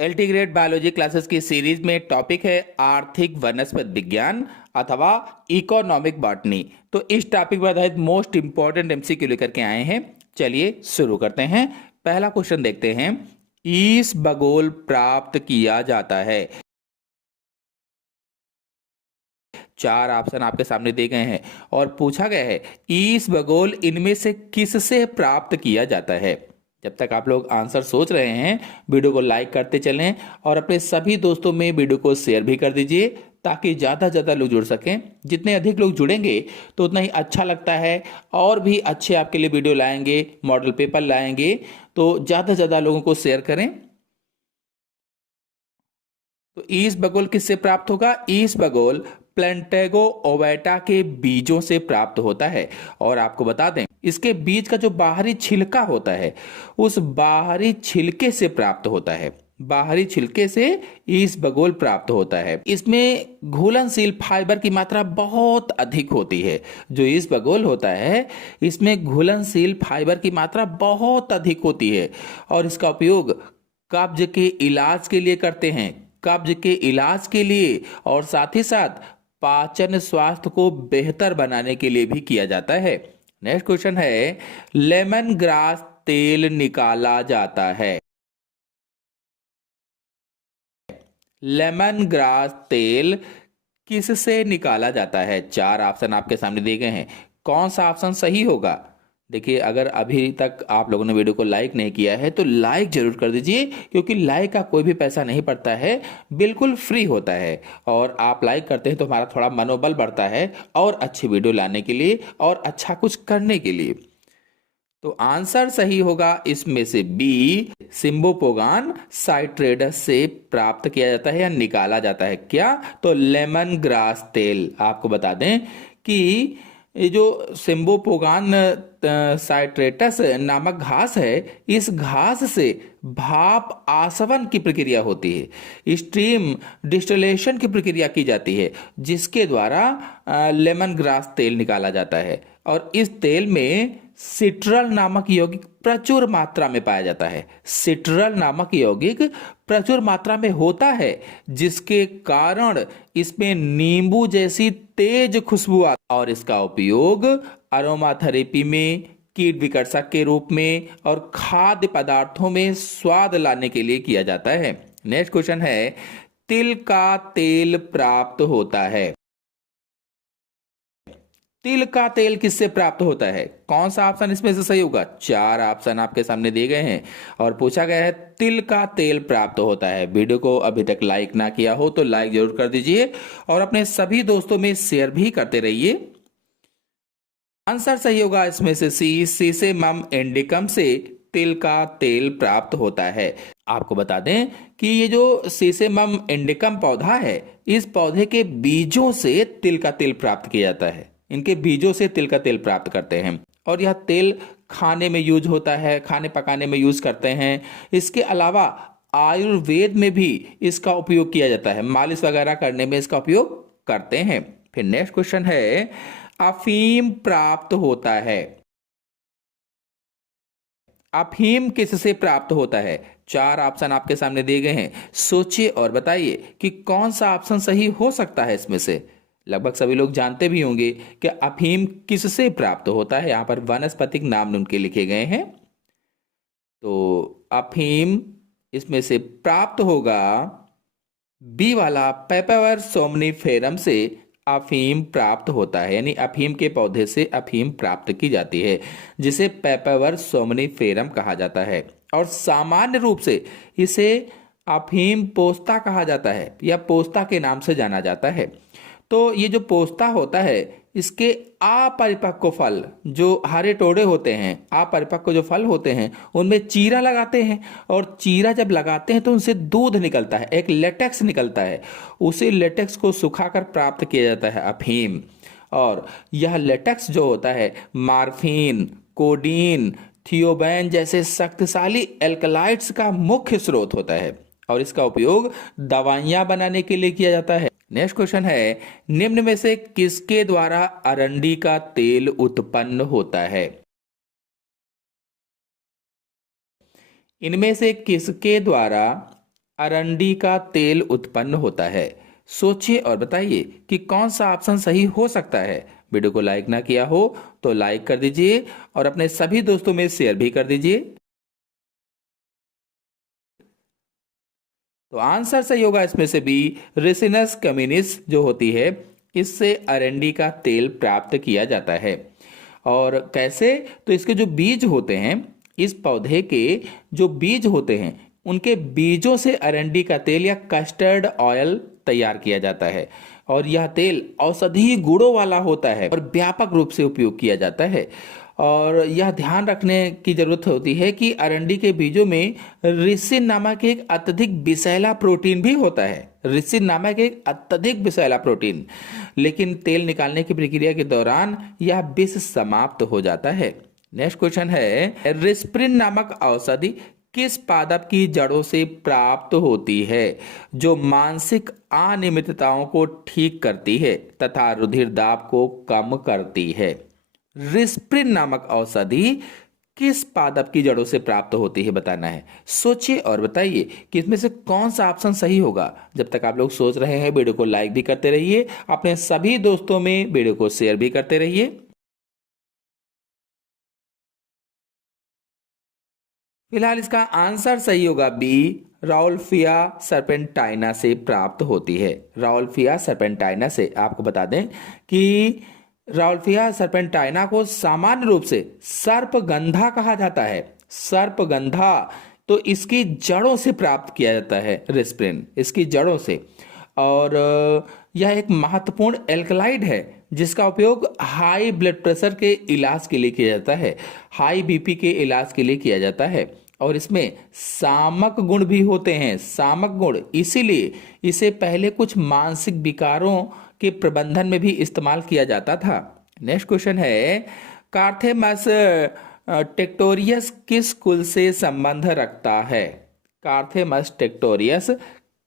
LT grade biology classes की series में topic है आर्थिक वनस्पति विज्ञान अथवा इकोनॉमिक बॉटनी। तो इस टॉपिक पर आधारित मोस्ट इंपॉर्टेंट एमसीक्यू लेकर के आए हैं। चलिए शुरू करते हैं। पहला क्वेश्चन देखते हैं। इसबगोल प्राप्त किया जाता है। चार ऑप्शन आपके सामने दिए गए हैं और पूछा गया है इसबगोल इनमें से किससे प्राप्त किया जाता है। जब तक आप लोग आंसर सोच रहे हैं, वीडियो को लाइक करते चलें और अपने सभी दोस्तों में वीडियो को शेयर भी कर दीजिए ताकि ज़्यादा से ज़्यादा लोग जुड़ सकें। जितने अधिक लोग जुड़ेंगे तो उतना ही अच्छा लगता है और भी अच्छे आपके लिए वीडियो लाएंगे, मॉडल पेपर लाएंगे। तो ज़्यादा से ज़्यादा लोगों को शेयर करें। तो इसबगोल किससे प्राप्त होगा? इसबगोल प्लेंटेगो ओवेटा के बीजों से प्राप्त होता है। और आपको बता दें, इसके बीज का जो बाहरी छिलका होता है उस बाहरी छिलके से प्राप्त होता है। बाहरी छिलके से इसबगोल प्राप्त होता है। इसमें घुलनशील फाइबर की मात्रा बहुत अधिक होती है। जो इसबगोल होता है इसमें घुलनशील फाइबर की मात्रा बहुत अधिक होती है और इसका उपयोग कब्ज के इलाज के लिए करते हैं। कब्ज के इलाज के लिए और साथ ही साथ पाचन स्वास्थ्य को बेहतर बनाने के लिए भी किया जाता है। नेक्स्ट क्वेश्चन है, लेमन ग्रास तेल निकाला जाता है। लेमन ग्रास तेल किससे निकाला जाता है? चार ऑप्शन आपके सामने दिए गए हैं। कौन सा ऑप्शन सही होगा? देखिए, अगर अभी तक आप लोगों ने वीडियो को लाइक नहीं किया है तो लाइक जरूर कर दीजिए, क्योंकि लाइक का कोई भी पैसा नहीं पड़ता है, बिल्कुल फ्री होता है। और आप लाइक करते हैं तो हमारा थोड़ा मनोबल बढ़ता है और अच्छी वीडियो लाने के लिए और अच्छा कुछ करने के लिए। तो आंसर सही होगा इसमें से बी, सिम्बोपोगान साइट्रेडस से प्राप्त किया जाता है या निकाला जाता है। क्या? तो लेमन ग्रास तेल। आपको बता दें कि ये जो सिम्बोपोगान साइट्रेटस नामक घास है, इस घास से भाप आसवन की प्रक्रिया होती है, स्टीम डिस्टिलेशन की प्रक्रिया की जाती है, जिसके द्वारा लेमन ग्रास तेल निकाला जाता है। और इस तेल में सिट्रल नामक यौगिक प्रचुर मात्रा में पाया जाता है। सिट्रल नामक यौगिक प्रचुर मात्रा में होता है, जिसके कारण इसमें नींबू जैसी तेज खुशबू आती है। और इसका उपयोग अरोमा थेरेपी में, कीट विकर्षक के रूप में और खाद्य पदार्थों में स्वाद लाने के लिए किया जाता है। नेक्स्ट क्वेश्चन है, तिल का तेल प्राप्त होता है। तिल का तेल किससे प्राप्त होता है? कौन सा ऑप्शन इसमें से सही होगा? चार ऑप्शन आपके सामने दिए गए हैं और पूछा गया है तिल का तेल प्राप्त होता है। वीडियो को अभी तक लाइक ना किया हो तो लाइक जरूर कर दीजिए और अपने सभी दोस्तों में शेयर भी करते रहिए। आंसर सही होगा इसमें से सी, सीसेमम इंडिकम से तिल का तेल प्राप्त होता है। आपको बता दें कि ये जो सीसेमम इंडिकम पौधा है, इस पौधे के बीजों से तिल का तेल प्राप्त किया जाता है। इनके बीजों से तिल का तेल प्राप्त करते हैं और यह तेल खाने में यूज होता है, खाने पकाने में यूज करते हैं। इसके अलावा आयुर्वेद में भी इसका उपयोग किया जाता है, मालिश वगैरह करने में इसका उपयोग करते हैं। फिर नेक्स्ट क्वेश्चन है, अफीम प्राप्त होता है। अफीम किससे प्राप्त होता है? चार ऑप्शन आपके सामने दिए गए हैं। सोचिए और बताइए कि कौन सा ऑप्शन सही हो सकता है इसमें से। लगभग सभी लोग जानते भी होंगे कि अफीम किससे प्राप्त होता है। यहां पर वानस्पतिक नाम उनके लिखे गए हैं। तो अफीम इसमें से प्राप्त होगा बी वाला, पेपावर सोमनीफेरम से अफीम प्राप्त होता है। यानी अफीम के पौधे से अफीम प्राप्त की जाती है, जिसे पेपावर सोमनीफेरम कहा जाता है। और सामान्य रूप से इसे अफीम पोस्ता कहा जाता है या पोस्ता के नाम से जाना जाता है। तो ये जो पोस्ता होता है, इसके अपरिपक्व फल जो हरे टोड़े होते हैं, अपरिपक्व जो फल होते हैं, उनमें चीरा लगाते हैं और चीरा जब लगाते हैं तो उनसे दूध निकलता है, एक लेटेक्स निकलता है। उसी लेटेक्स को सुखाकर प्राप्त किया जाता है अफीम। और यह लेटेक्स जो होता है मार्फिन, कोडीन, थियोबैन जैसे शक्तिशाली एल्कलाइड्स का मुख्य स्रोत होता है और इसका उपयोग दवाइयां बनाने के लिए किया जाता है। नेक्स्ट क्वेश्चन है, निम्न में से किसके द्वारा अरंडी का तेल उत्पन्न होता है? इनमें से किसके द्वारा अरंडी का तेल उत्पन्न होता है। सोचिए और बताइए कि कौन सा ऑप्शन सही हो सकता है। वीडियो को लाइक ना किया हो तो लाइक कर दीजिए और अपने सभी दोस्तों में शेयर भी कर दीजिए। तो आंसर सही होगा इसमें से बी, रेसिनस कम्युनिस जो होती है, इससे अरंडी का तेल प्राप्त किया जाता है। और कैसे? तो इसके जो बीज होते हैं, इस पौधे के जो बीज होते हैं, उनके बीजों से अरंडी का तेल या कस्टर्ड ऑयल तैयार किया जाता है। और यह तेल औषधीय गुणों वाला होता है और व्यापक रूप से उपयोग किया जाता है। और यह ध्यान रखने की जरूरत होती है कि अरंडी के बीजों में रिसिन नामक एक अत्यधिक विषैला प्रोटीन भी होता है। रिसिन नामक एक अत्यधिक विषैला प्रोटीन, लेकिन तेल निकालने की प्रक्रिया के दौरान यह विष समाप्त हो जाता है। नेक्स्ट क्वेश्चन है, रिस्प्रिन नामक औषधि किस पादप की जड़ों से प्राप्त होती है जो मानसिक अनियमितताओं को ठीक करती है तथा रुधिर दाब को कम करती है? रिस्प्रिन नामक औषधि किस पादप की जड़ों से प्राप्त होती है बताना है। सोचिए और बताइए कि इसमें से कौन सा ऑप्शन सही होगा। जब तक आप लोग सोच रहे हैं, वीडियो को लाइक भी करते रहिए, अपने सभी दोस्तों में वीडियो को शेयर भी करते रहिए। फिलहाल इसका आंसर सही होगा बी, राउल्फिया सर्पेंटाइना से प्राप्त होती है। राउल्फिया सर्पेंटाइना से। आपको बता दें कि राउल्फिया सर्पेंटाइना को सामान्य रूप से सर्पगंधा कहा जाता है। सर्पगंधा। तो इसकी जड़ों से प्राप्त किया जाता है रिस्प्रिन, इसकी जड़ों से। और यह एक महत्वपूर्ण एल्कलाइड है जिसका उपयोग हाई ब्लड प्रेशर के इलाज के लिए किया जाता है, हाई बीपी के इलाज के लिए किया जाता है। और इसमें सामक गुण भी होते हैं, सामक गुण, इसीलिए इसे पहले कुछ मानसिक विकारों के प्रबंधन में भी इस्तेमाल किया जाता था। नेक्स्ट क्वेश्चन है, कार्थेमस टेक्टोरियस किस कुल से संबंध रखता है? कार्थेमस टेक्टोरियस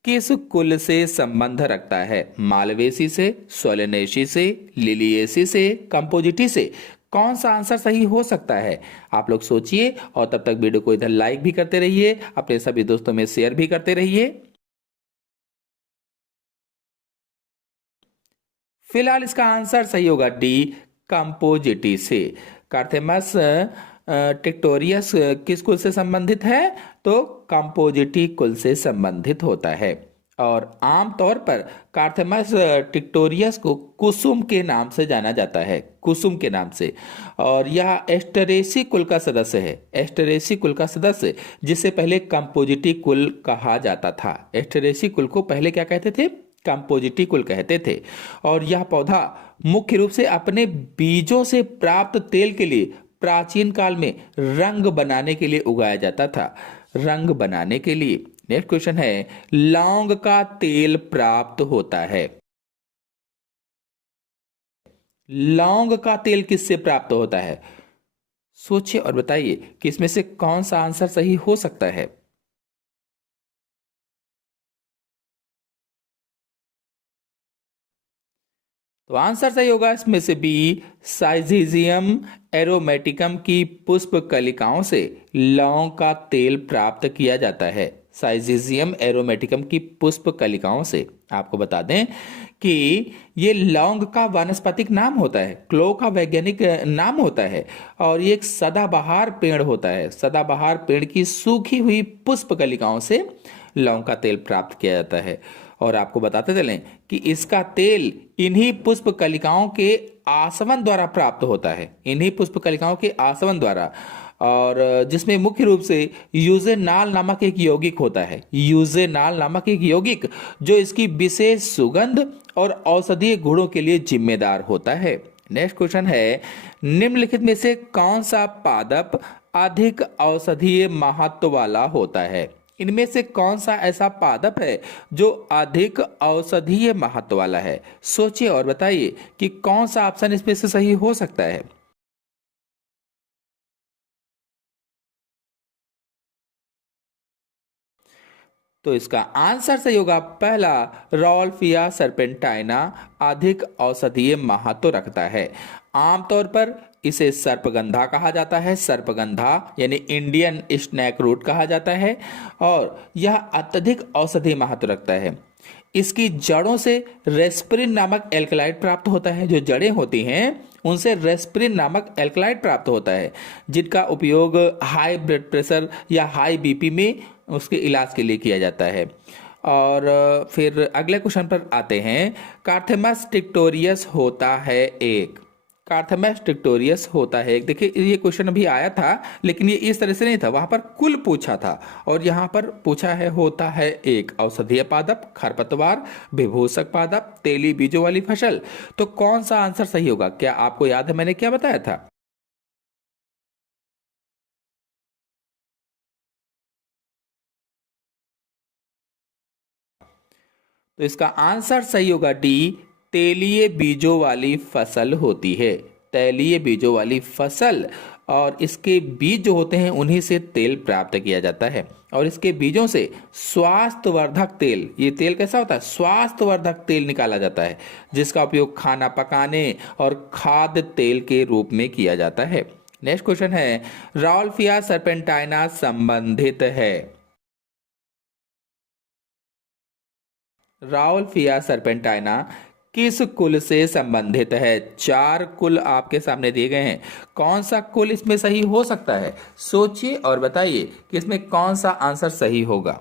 किस कुल से संबंध रखता है? मालवेसी से, सोलेनेसी से, लिलिएसी से, कंपोजिटी से? कौन सा आंसर सही हो सकता है? आप लोग सोचिए और तब तक वीडियो को इधर लाइक भी करते रहिए, अपने सभी दोस्तों में शेयर भी करते रहिए। फिलहाल इसका आंसर सही होगा डी, कंपोजिटी से। कार्थेमस टेक्टोरियस किस कुल से संबंधित है? तो कंपोजिटी कुल से संबंधित होता है। और आमतौर पर कार्थेमस टिक्टोरियस को कुसुम के नाम से जाना जाता है, कुसुम के नाम से। और यह एस्टरेसी कुल का सदस्य है, एस्टरेसी कुल का सदस्य, जिसे पहले कंपोजिटी कुल कहा जाता था। एस्टरेसी कुल को पहले क्या कहते थे? कंपोजिटी कुल कहते थे। और यह पौधा मुख्य रूप से अपने बीजों से प्राप्त तेल के लिए प्राचीन काल में रंग बनाने के लिए उगाया जाता था, रंग बनाने के लिए। नेक्स्ट क्वेश्चन है, लौंग का तेल प्राप्त होता है। लौंग का तेल किससे प्राप्त होता है? सोचिए और बताइए कि इसमें से कौन सा आंसर सही हो सकता है। तो आंसर सही होगा इसमें से बी, साइजीजियम एरोमेटिकम की पुष्प कलिकाओं से लौंग का तेल प्राप्त किया जाता है। साइजीजियम एरोमेटिकम की पुष्प कलिकाओं से। आपको बता दें कि ये लौंग का वानस्पतिक नाम होता है, क्लो का वैज्ञानिक नाम होता है। और ये एक सदाबहार पेड़ होता है। सदाबहार पेड़ की सूखी हुई पुष्प कलिकाओं से लौंग का तेल प्राप्त किया जाता है। और आपको बताते चलें कि इसका तेल इन्हीं पुष्प कलिकाओं के आसवन द्वारा प्राप्त होता है, इन्हीं पुष्प कलिकाओं के आसवन द्वारा। और जिसमें मुख्य रूप से यूजेनाल नामक एक यौगिक होता है, यूजेनाल नामक एक यौगिक, जो इसकी विशेष सुगंध और औषधीय गुणों के लिए जिम्मेदार होता है। नेक्स्ट क्वेश्चन है, निम्नलिखित में से कौन सा पादप अधिक औषधीय महत्व वाला होता है? इनमें से कौन सा ऐसा पादप है जो अधिक औषधीय महत्व वाला है? सोचिए और बताइए कि कौन सा ऑप्शन इसमें से सही हो सकता है। तो इसका आंसर सही होगा पहला, रॉल्फिया सर्पेंटाइना अधिक औषधीय महत्व रखता है। आमतौर पर इसे सर्पगंधा कहा जाता है, सर्पगंधा यानी इंडियन स्नैक रूट कहा जाता है, और यह अत्यधिक औषधीय महत्व रखता है। इसकी जड़ों से रेस्पिरिन नामक एल्कलाइड प्राप्त होता है। जो जड़ें होती हैं उनसे रेस्पिरिन नामक एल्कलाइड प्राप्त होता है, जिनका उपयोग हाई ब्लड प्रेशर या हाई बीपी में उसके इलाज के लिए किया जाता है। और फिर अगले क्वेश्चन पर आते हैं। कार्थेमस टिक्टोरियस होता है एक। कार्थेमस टिक्टोरियस होता है एक। देखिए ये क्वेश्चन अभी आया था, लेकिन ये इस तरह से नहीं था, वहां पर कुल पूछा था, और यहाँ पर पूछा है होता है एक। औषधीय पादप, खरपतवार, विभूषक पादप, तेली बीजों वाली फसल। तो कौन सा आंसर सही होगा? क्या आपको याद है मैंने क्या बताया था? तो इसका आंसर सही होगा डी, तेलीय बीजों वाली फसल होती है। तेलीय बीजों वाली फसल, और इसके बीज जो होते हैं उन्हीं से तेल प्राप्त किया जाता है। और इसके बीजों से स्वास्थ्यवर्धक तेल, ये तेल कैसा होता है? स्वास्थ्यवर्धक तेल निकाला जाता है, जिसका उपयोग खाना पकाने और खाद्य तेल के रूप में किया जाता है। नेक्स्ट क्वेश्चन है, राल्फिया सर्पेंटाइना संबंधित है। राउल्फिया सर्पेंटाइना किस कुल से संबंधित है? चार कुल आपके सामने दिए गए हैं, कौन सा कुल इसमें सही हो सकता है? सोचिए और बताइए कि इसमें कौन सा आंसर सही होगा।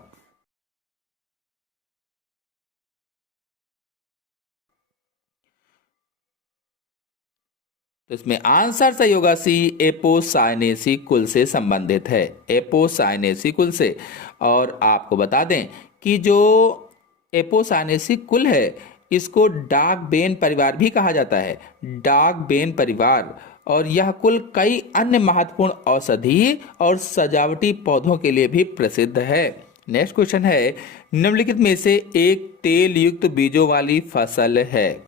तो इसमें आंसर सही होगा सी, एपोसाइनेसी कुल से संबंधित है। एपोसाइनेसी कुल से। और आपको बता दें कि जो एपोसाइनेसी कुल है, इसको डाक बेन परिवार भी कहा जाता है। डाक बेन परिवार। और यह कुल कई अन्य महत्वपूर्ण औषधीय और सजावटी पौधों के लिए भी प्रसिद्ध है। नेक्स्ट क्वेश्चन है, निम्नलिखित में से एक तेल युक्त बीजों वाली फसल है।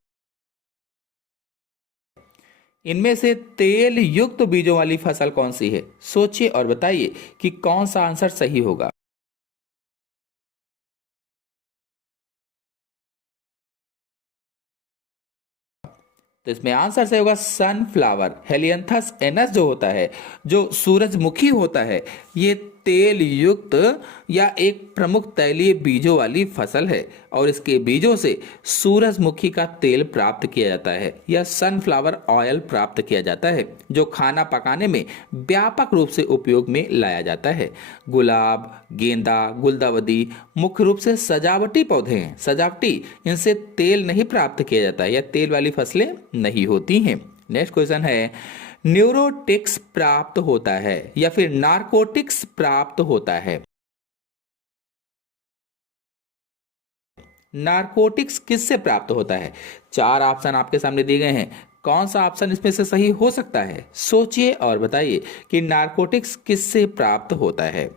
इनमें से तेल युक्त बीजों वाली फसल कौन सी है? सोचिए और बताइए कि कौन सा आंसर सही होगा। तो इसमें आंसर सही होगा सनफ्लावर। हेलियंथस एनस जो होता है, जो सूरजमुखी होता है, ये तेल युक्त या एक प्रमुख तैलीय बीजों वाली फसल है, और इसके बीजों से सूरजमुखी का तेल प्राप्त किया जाता है या सनफ्लावर ऑयल प्राप्त किया जाता है, जो खाना पकाने में व्यापक रूप से उपयोग में लाया जाता है। गुलाब, गेंदा, गुलदावदी मुख्य रूप से सजावटी पौधे हैं, सजावटी। इनसे तेल नहीं प्राप्त किया जाता है, या तेल वाली फसलें नहीं होती हैं। नेक्स्ट क्वेश्चन है, न्यूरोटिक्स प्राप्त होता है या फिर नारकोटिक्स प्राप्त होता है? नारकोटिक्स किससे प्राप्त होता है? चार ऑप्शन आपके सामने दिए गए हैं, कौन सा ऑप्शन इसमें से सही हो सकता है? सोचिए और बताइए कि नारकोटिक्स किससे प्राप्त होता है।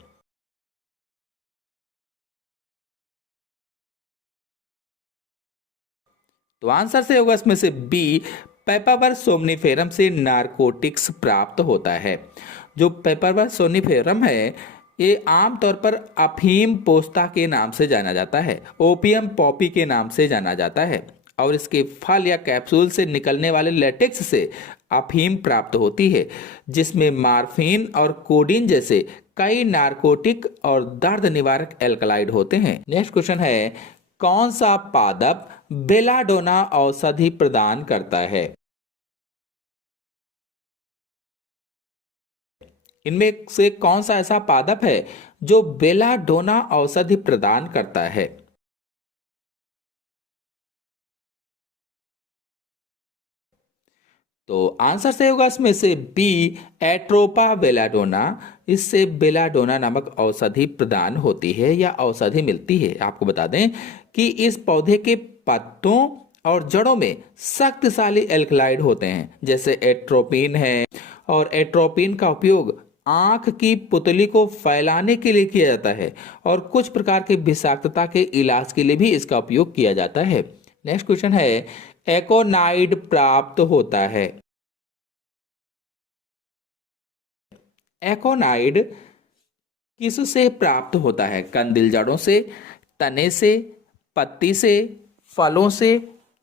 तो आंसर से होगा इसमें से बी, पेपावर सोमनिफेरम से नारकोटिक्स प्राप्त होता है। जो पेपावर सोमनिफेरम है, ये आमतौर पर अफीम पोस्ता के नाम से जाना जाता है, ओपियम पॉपी के नाम से जाना जाता है, और इसके फल या कैप्सूल से निकलने वाले लेटेक्स से अफीम प्राप्त होती है, जिसमें मार्फिन और कोडीन जैसे कई नारकोटिक और दर्द निवारक एल्कलाइड होते हैं। नेक्स्ट क्वेश्चन है, कौन सा पादप बेलाडोना औषधि प्रदान करता है? इनमें से कौन सा ऐसा पादप है जो बेलाडोना औषधि प्रदान करता है? तो आंसर सही होगा इसमें से बी, एट्रोपा बेलाडोना। इससे बेलाडोना नामक औषधि प्रदान होती है या औषधि मिलती है। आपको बता दें कि इस पौधे के पत्तों और जड़ों में शक्तिशाली एल्कलाइड होते हैं, जैसे एट्रोपिन है, और एट्रोपिन का उपयोग आंख की पुतली को फैलाने के लिए किया जाता है, और कुछ प्रकार के विषाक्तता के इलाज के लिए भी इसका उपयोग किया जाता है। नेक्स्ट क्वेश्चन है, एकोनाइड प्राप्त होता है। एकोनाइड किससे प्राप्त होता है? कंदिल जड़ों से, तने से, पत्ती से, फलों से,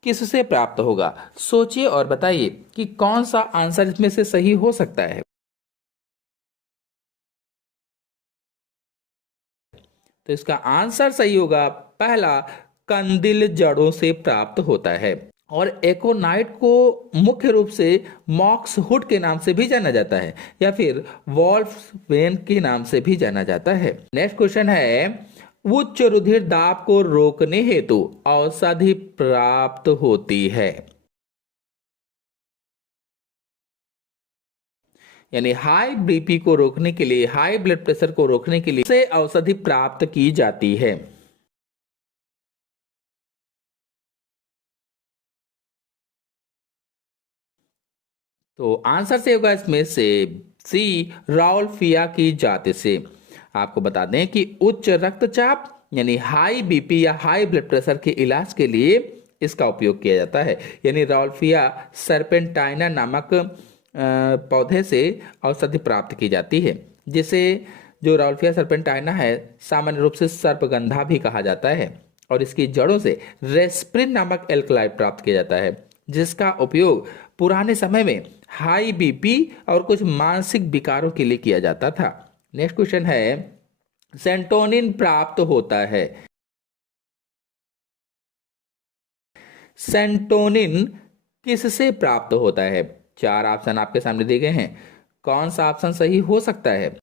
किससे प्राप्त होगा? सोचिए और बताइए कि कौन सा आंसर इसमें से सही हो सकता है। तो इसका आंसर सही होगा पहला, कंदिल जड़ों से प्राप्त होता है। और एकोनाइट को मुख्य रूप से मॉक्स हुड के नाम से भी जाना जाता है या फिर वॉल्फ वेन के नाम से भी जाना जाता है। नेक्स्ट क्वेश्चन है, उच्च रुधिर दाब को रोकने हेतु औषधि प्राप्त होती है। यानी हाई बीपी को रोकने के लिए, हाई ब्लड प्रेशर को रोकने के लिए से औषधि प्राप्त की जाती है। तो आंसर से होगा इसमें से सी, राउल्फिया की जाति से। आपको बता दें कि उच्च रक्तचाप यानी हाई बीपी या हाई ब्लड प्रेशर के इलाज के लिए इसका उपयोग किया जाता है। यानी राउल्फिया सर्पेंटाइना नामक पौधे से औषधि प्राप्त की जाती है, जिसे जो राउल्फिया सर्पेंटाइना है सामान्य रूप से सर्पगंधा भी कहा जाता है। और इसकी जड़ों से रेस्प्रिन नामक एल्कलॉइड प्राप्त किया जाता है, जिसका उपयोग पुराने समय में हाई बीपी और कुछ मानसिक विकारों के लिए किया जाता था। नेक्स्ट क्वेश्चन है, सेंटोनिन प्राप्त होता है। सेंटोनिन किससे प्राप्त होता है? चार ऑप्शन आपके सामने दिए गए हैं, कौन सा ऑप्शन सही हो सकता है?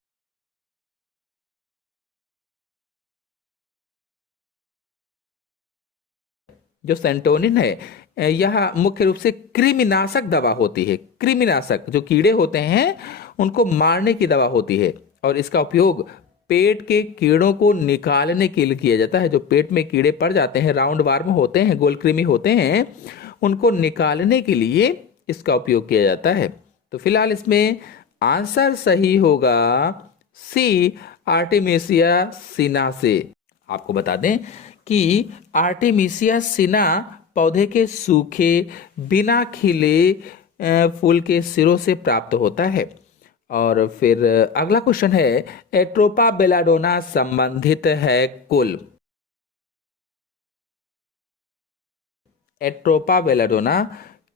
जो सेंटोनिन है यह मुख्य रूप से कृमिनाशक दवा होती है। कृमिनाशक जो कीड़े होते हैं उनको मारने की दवा होती है, और इसका उपयोग पेट के कीड़ों को निकालने के लिए किया जाता है। जो पेट में कीड़े पड़ जाते हैं, राउंड वार्म होते हैं, गोलकृमि होते हैं, उनको निकालने के लिए इसका उपयोग किया जाता है। तो फिलहाल इसमें आंसर सही होगा सी, आर्टेमिसिया सिना से। आपको बता दें कि आर्टेमिसिया सिना पौधे के सूखे बिना खिले फूल के सिरों से प्राप्त होता है। और फिर अगला क्वेश्चन है, एट्रोपा बेलाडोना संबंधित है कुल। एट्रोपा बेलाडोना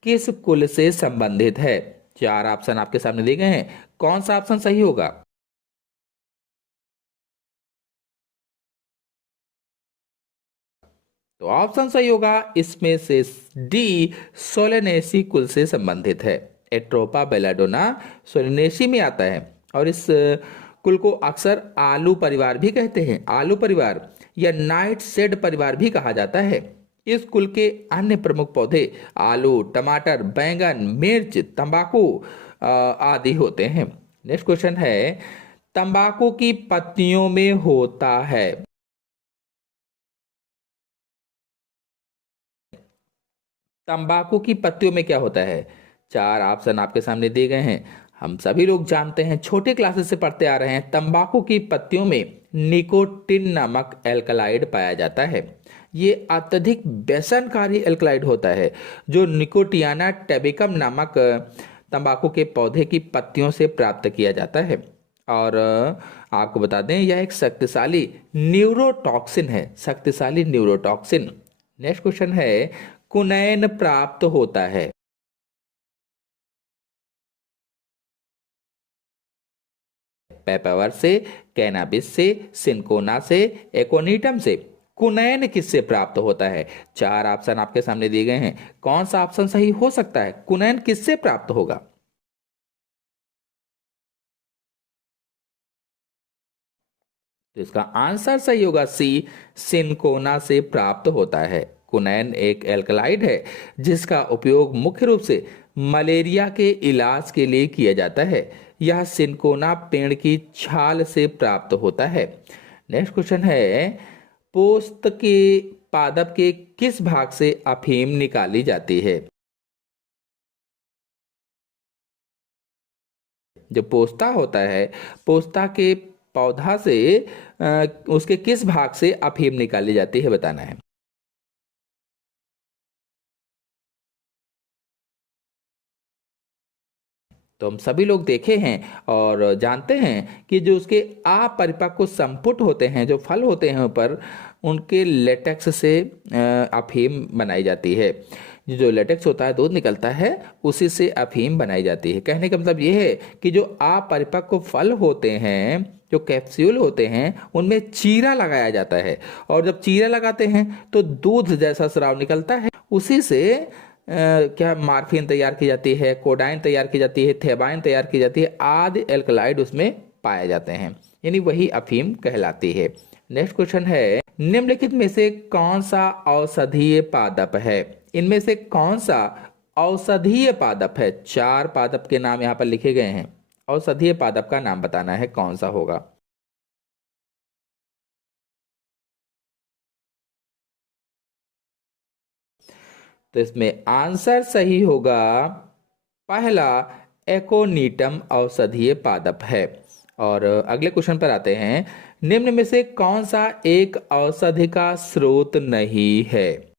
किस कुल से संबंधित है? चार ऑप्शन आपके सामने दिए गए हैं, कौन सा ऑप्शन सही होगा? तो ऑप्शन सही होगा इसमें से डी, सोलेनेसी कुल से संबंधित है। एट्रोपा बेलाडोना सोलेनेसी में आता है, और इस कुल को अक्सर आलू परिवार भी कहते हैं। आलू परिवार या नाइट शेड परिवार भी कहा जाता है। इस कुल के अन्य प्रमुख पौधे आलू, टमाटर, बैंगन, मिर्च, तंबाकू आदि होते हैं। नेक्स्ट क्वेश्चन है, तंबाकू की पत्तियों में होता है। तंबाकू की पत्तियों में क्या होता है? चार ऑप्शन आपके सामने दिए गए हैं। हम सभी लोग जानते हैं, छोटे क्लासेस से पढ़ते आ रहे हैं, तंबाकू की पत्तियों में निकोटिन नामक एल्कलाइड पाया जाता है। ये अत्यधिक व्यसनकारी एल्कलाइड होता है, जो निकोटियाना टेबिकम नामक तंबाकू के पौधे की पत्तियों से प्राप्त किया जाता है। और आपको बता दें यह एक शक्तिशाली न्यूरोटॉक्सिन है, शक्तिशाली न्यूरोटॉक्सिन। नेक्स्ट क्वेश्चन है, कुनैन प्राप्त होता है। पेपावर से, कैनाबिस से, सिंकोना से, एकोनिटम से। कुनैन किससे प्राप्त होता है? चार ऑप्शन आपके सामने दिए गए हैं, कौन सा ऑप्शन सही हो सकता है? कुनैन किससे प्राप्त होगा? तो इसका आंसर सही होगा सी, सिनकोना से प्राप्त होता है। कुनैन एक एल्कलाइड है जिसका उपयोग मुख्य रूप से मलेरिया के इलाज के लिए किया जाता है। यह सिनकोना पेड़ की छाल से प्राप्त होता है। नेक्स्ट क्वेश्चन है, पोस्त के पादप के किस भाग से अफीम निकाली जाती है? जो पोस्ता होता है, पोस्ता के पौधा से उसके किस भाग से अफीम निकाली जाती है बताना है। तो तो हम सभी लोग देखे हैं और जानते हैं कि जो उसके अपरिपक्व संपुट होते हैं, जो फल होते हैं ऊपर, उनके लेटेक्स से अफीम बनाई जाती है। जो लेटेक्स होता है, दूध निकलता है, उसी से अफीम बनाई जाती है। कहने का मतलब ये है कि जो अपरिपक्व फल होते हैं, जो कैप्सूल होते हैं, उनमें चीरा लगाया जाता है और जब चीरा लगाते हैं तो दूध जैसा स्राव निकलता है। उसी से क्या मार्फिन तैयार की जाती है, कोडाइन तैयार की जाती है, थेबाइन तैयार की जाती है, आदि एल्कलाइड उसमें पाए जाते हैं, यानी वही अफीम कहलाती है। नेक्स्ट क्वेश्चन है, निम्नलिखित में से कौन सा औषधीय पादप है? इनमें से कौन सा औषधीय पादप है? 4 पादप के नाम यहाँ पर लिखे गए हैं। औषधीय पादप का नाम बताना है, कौन सा होगा। तो इसमें आंसर सही होगा पहला, एकोनीटम औषधीय पादप है। और अगले क्वेश्चन पर आते हैं, निम्न में से कौन सा एक औषधि का स्रोत नहीं है?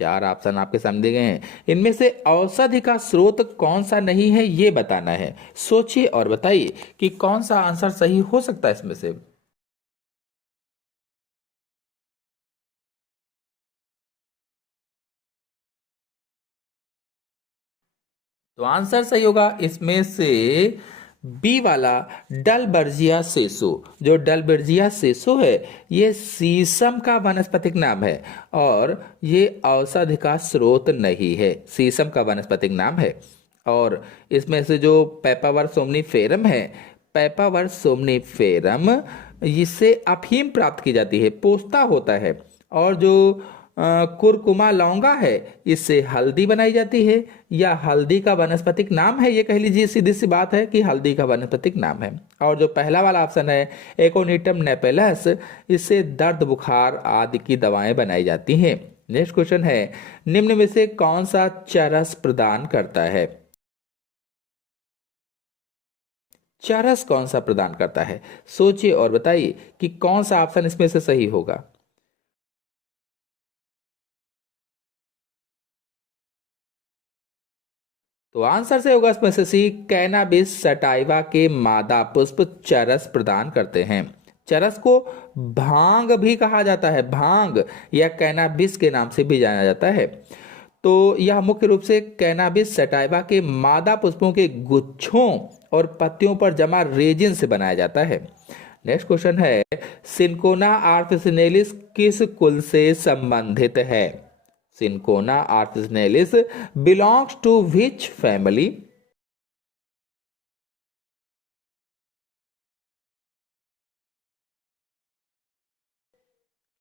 4 ऑप्शन आपके सामने दिए गए हैं, इनमें से औषधि का स्रोत कौन सा नहीं है ये बताना है। सोचिए और बताइए कि कौन सा आंसर सही हो सकता है इसमें से। तो आंसर सही होगा इसमें से बी वाला, डलबर्जिया सेसो। जो डलबर्जिया सेसो है, ये शीशम का वानस्पतिक नाम है और ये औषधि का स्रोत नहीं है, शीशम का वानस्पतिक नाम है। और इसमें से जो पेपावर सोमनीफेरम है, पेपावर सोमनीफेरम, इससे अफीम प्राप्त की जाती है, पोस्ता होता है। और जो कुरकुमा लौंगा है, इससे हल्दी बनाई जाती है, या हल्दी का वानस्पतिक नाम है, ये कह लीजिए, सीधी सी बात है कि हल्दी का वानस्पतिक नाम है। और जो पहला वाला ऑप्शन है, एकोनिटम नेपेलस, इससे दर्द बुखार आदि की दवाएं बनाई जाती हैं। नेक्स्ट क्वेश्चन है, निम्न में से कौन सा चरस प्रदान करता है? चरस कौन सा प्रदान करता है? सोचिए और बताइए कि कौन सा ऑप्शन इसमें से सही होगा। तो आंसर से होगा इसमें से सी, कैनाबिस सटाइवा के मादा पुष्प चरस प्रदान करते हैं। चरस को भांग भी कहा जाता है, भांग या कैनाबिस के नाम से भी जाना जाता है। तो यह मुख्य रूप से कैनाबिस सटाइवा के मादा पुष्पों के गुच्छों और पत्तियों पर जमा रेजिन से बनाया जाता है। नेक्स्ट क्वेश्चन है, सिंकोना आर्टिसिनेलिस किस कुल से संबंधित है? Cinchona officinalis belongs to which family?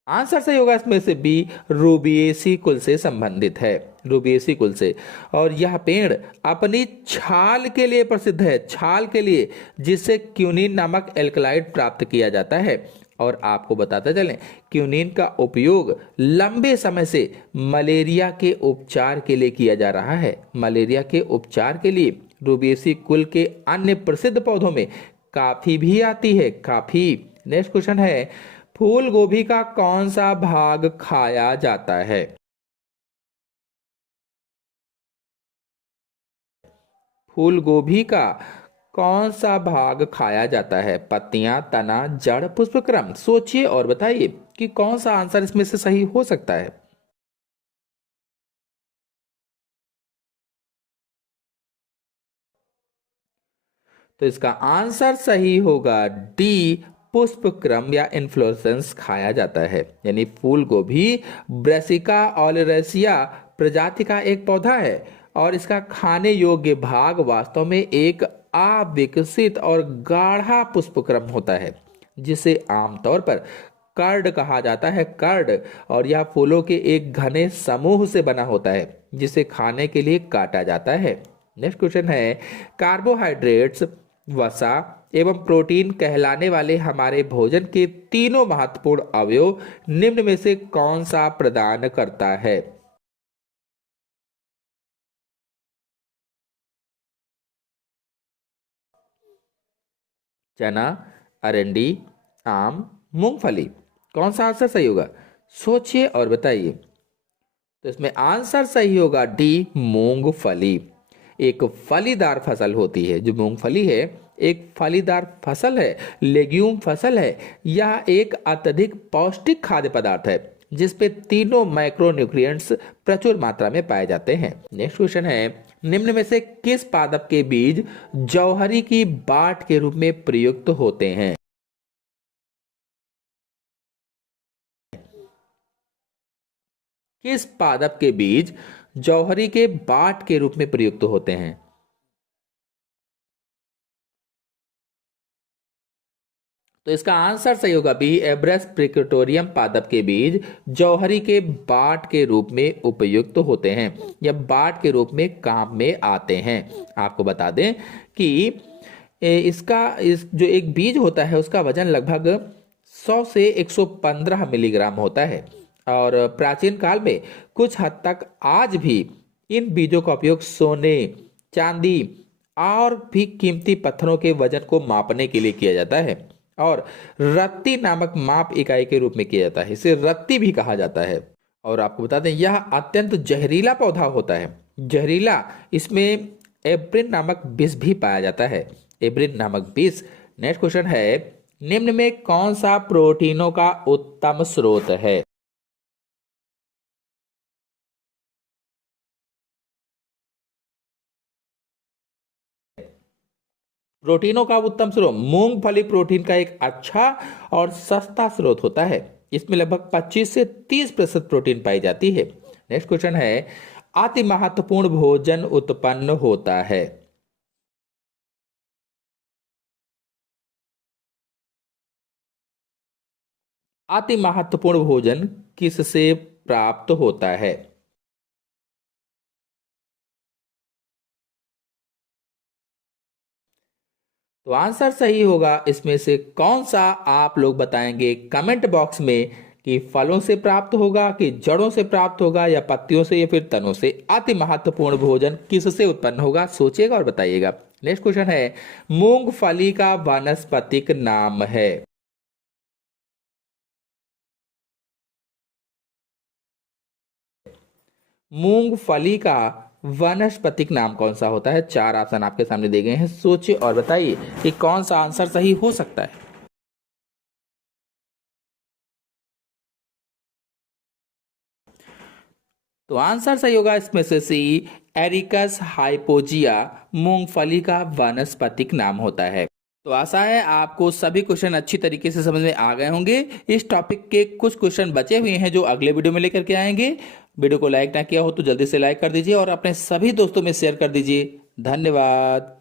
Answer सही होगा इसमें से बी, रूबिएसी कुल से संबंधित है, रूबिएसी कुल से। और यह पेड़ अपनी छाल के लिए प्रसिद्ध है, छाल के लिए, जिससे क्यूनिन नामक एल्कलाइड प्राप्त किया जाता है। और आपको बताते चलें, क्यूनिन का उपयोग लंबे समय से मलेरिया के उपचार के लिए किया जा रहा है। मलेरिया के उपचार के लिए रूबिएसी कुल के अन्य प्रसिद्ध पौधों में काफी भी आती है, काफी। नेक्स्ट क्वेश्चन है, फूल गोभी का कौन सा भाग खाया जाता है? फूल गोभी का कौन सा भाग खाया जाता है? पत्तियां, तना, जड़, पुष्पक्रम? सोचिए और बताइए कि कौन सा आंसर इसमें से सही हो सकता है। तो इसका आंसर सही होगा डी, पुष्पक्रम या इन्फ्लोरेसेंस खाया जाता है। यानी फूल गोभी ब्रेसिका ओलेरेसिया प्रजाति का एक पौधा है और इसका खाने योग्य भाग वास्तव में एक अविकसित और गाढ़ा पुष्पक्रम होता है, जिसे आमतौर पर कर्ड कहा जाता है, कर्ड। और यह फूलों के एक घने समूह से बना होता है, जिसे खाने के लिए काटा जाता है। नेक्स्ट क्वेश्चन है, कार्बोहाइड्रेट्स, वसा एवं प्रोटीन कहलाने वाले हमारे भोजन के तीनों महत्वपूर्ण अवयव निम्न में से कौन सा प्रदान करता है? चना, अरंडी, आम, मूंगफली? कौन सा आंसर सही होगा? सोचिए और बताइए। तो इसमें आंसर सही होगा डी, मूंगफली। एक फलीदार फसल होती है। जो मूंगफली है एक फलीदार फसल है, लेग्यूम फसल है। यह एक अत्यधिक पौष्टिक खाद्य पदार्थ है जिसपे तीनों माइक्रोन्यूट्रिएंट्स प्रचुर मात्रा में पाए जाते हैं। नेक्स्ट क्वेश्चन है, निम्न में से किस पादप के बीज जौहरी की बाट के रूप में प्रयुक्त होते हैं? किस पादप के बीज जौहरी के बाट के रूप में प्रयुक्त होते हैं? तो इसका आंसर सही होगा बी, एब्रस प्रिकटोरियम पादप के बीज जौहरी के बाट के रूप में उपयुक्त होते हैं या बाट के रूप में काम में आते हैं। आपको बता दें कि इस जो एक बीज होता है उसका वजन लगभग 100 से 115 मिलीग्राम होता है और प्राचीन काल में कुछ हद तक आज भी इन बीजों का उपयोग सोने, चांदी और भी कीमती पत्थरों के वजन को मापने के लिए किया जाता है और रत्ती नामक माप इकाई के रूप में किया जाता है। इसे रत्ती भी कहा जाता है। और आपको बता दें यह अत्यंत जहरीला पौधा होता है। जहरीला, इसमें एब्रिन नामक विष भी पाया जाता है। एब्रिन नामक विष। नेक्स्ट क्वेश्चन है, निम्न में कौन सा प्रोटीनों का उत्तम स्रोत है? प्रोटीनों का उत्तम स्रोत मूंगफली प्रोटीन का एक अच्छा और सस्ता स्रोत होता है। इसमें लगभग 25 से 30% प्रोटीन पाई जाती है। नेक्स्ट क्वेश्चन है, अति महत्वपूर्ण भोजन उत्पन्न होता है। अति महत्वपूर्ण भोजन किससे प्राप्त होता है? तो आंसर सही होगा इसमें से कौन सा, आप लोग बताएंगे कमेंट बॉक्स में कि फलों से प्राप्त होगा कि जड़ों से प्राप्त होगा या पत्तियों से या फिर तनों से। अति महत्वपूर्ण भोजन किससे उत्पन्न होगा, सोचिएगा और बताइएगा। नेक्स्ट क्वेश्चन है, मूंगफली का वानस्पतिक नाम है? मूंगफली का वानस्पतिक नाम कौन सा होता है? 4 ऑप्शन आपके सामने दिए गए हैं, सोचिए और बताइए कि कौन सा आंसर सही हो सकता है। तो आंसर सही होगा इसमें से सी, एरिकस हाइपोजिया मूंगफली का वानस्पतिक नाम होता है। तो आशा है आपको सभी क्वेश्चन अच्छी तरीके से समझ में आ गए होंगे। इस टॉपिक के कुछ क्वेश्चन बचे हुए हैं जो अगले वीडियो में लेकर के आएंगे। वीडियो को लाइक ना किया हो तो जल्दी से लाइक कर दीजिए और अपने सभी दोस्तों में शेयर कर दीजिए। धन्यवाद।